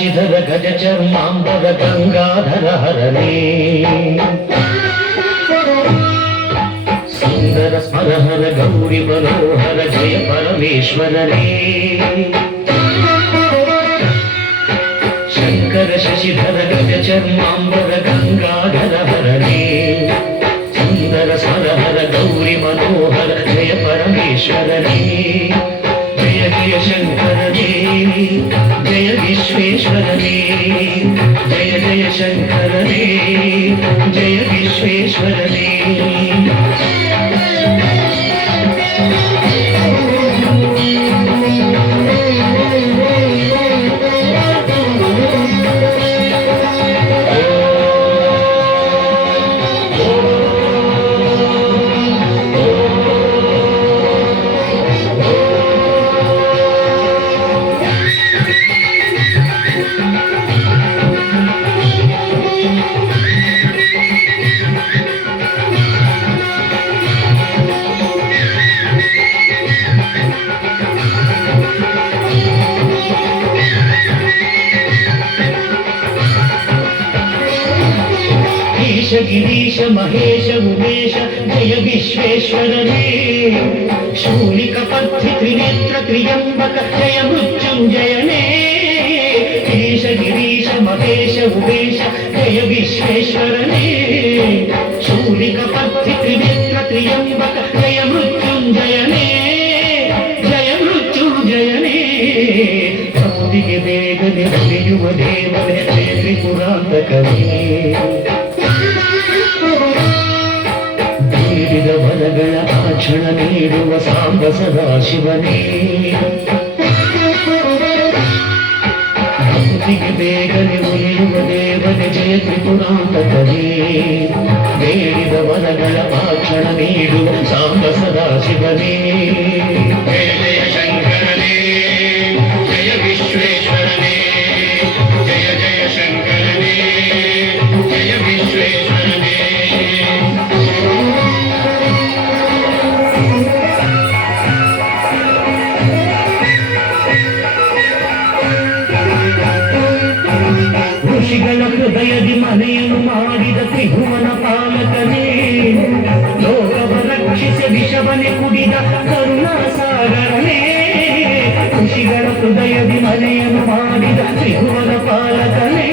ಶಶಿಧರ ಗಜ ಚರ್ಮಾಂಬರ ಗಂಗಾಧರ ಹರನೇ ಸುಂದರ ಸ್ಮರಹರ ಗೌರಿ ಮನೋಹರ ಜಯ ಪರಮೇಶ್ವರನೇ ಶಂಕರ ಶಶಿಧರ ಗಜ ಚರ್ಮಾಂಬರ ಗಂಗಾಧರ ಹರನೇ ಸುಂದರ ಸ್ಮರಹರ ಗೌರಿ ಮನೋಹರ ಜಯ ಪರಮೇಶ್ವರನೇ ಜಯ ಜಯ ಶಂಕರನೇ ಜಯ ವಿಶ್ವೇಶ್ವರನೇ ಜಯ ಜಯ ಶಂಕರನೇ ಜಯ ವಿಶ್ವೇಶ್ವರನೇ गिरीश महेश उमेश जय विश्वेश्वरने शूलिकपद्धि त्रिनेत्र त्र्यंबक जय मृत्युंजयने गिरीश महेश उमेश जय विश्वेश्वरने शूलिकपद्धि त्रिनेत्र त्र्यंबक जय मृत्युंजयने जय मृत्युंजयने भक्तिगे वेगने उलियुव देवने जय त्रिपुरान्तकने ವರಗಳ ಆಕ್ಷಣ ನೀಡುವ ಸಾಂಬ ಸದಾಶಿವನೇ ಭಕ್ತಿಗೆ ಬೇಗನೆ ಉಳಿಯುವ ದೇವನೆ ಜಯ ತ್ರಿಪುರಾಂತಕನೇ ಬೇಡಿದ ವರಗಳ ಆಕ್ಷಣ ನೀಡುವ ಸಾಂಬ ಸದಾಶಿವನೇ ಜಯ ಜಯ ಶಂಕರನೇ ಜಯ ವಿಶ್ವೇಶ್ವರನೇ ಜಯ ಜಯ ಶಂಕರನೇ ಜಯ ವಿಶ್ವೇಶ್ವರನೇ ಋಷಿಗಳ ಹೃದಯದಿ ಮನೆಯನ್ನು ಮಾಡಿದ ತ್ರಿಭುವನ ಪಾಲಕನೇ ಲೋಕವ ರಕ್ಷಿಸಿ ವಿಷವನೆ ಕುಡಿದ ಕರುಣಾಸಾಗರನೇ ಋಷಿಗಳ ಹೃದಯದಿ ಮನೆಯನ್ನು ಮಾಡಿದ ತ್ರಿಭುವನ ಪಾಲಕನೇ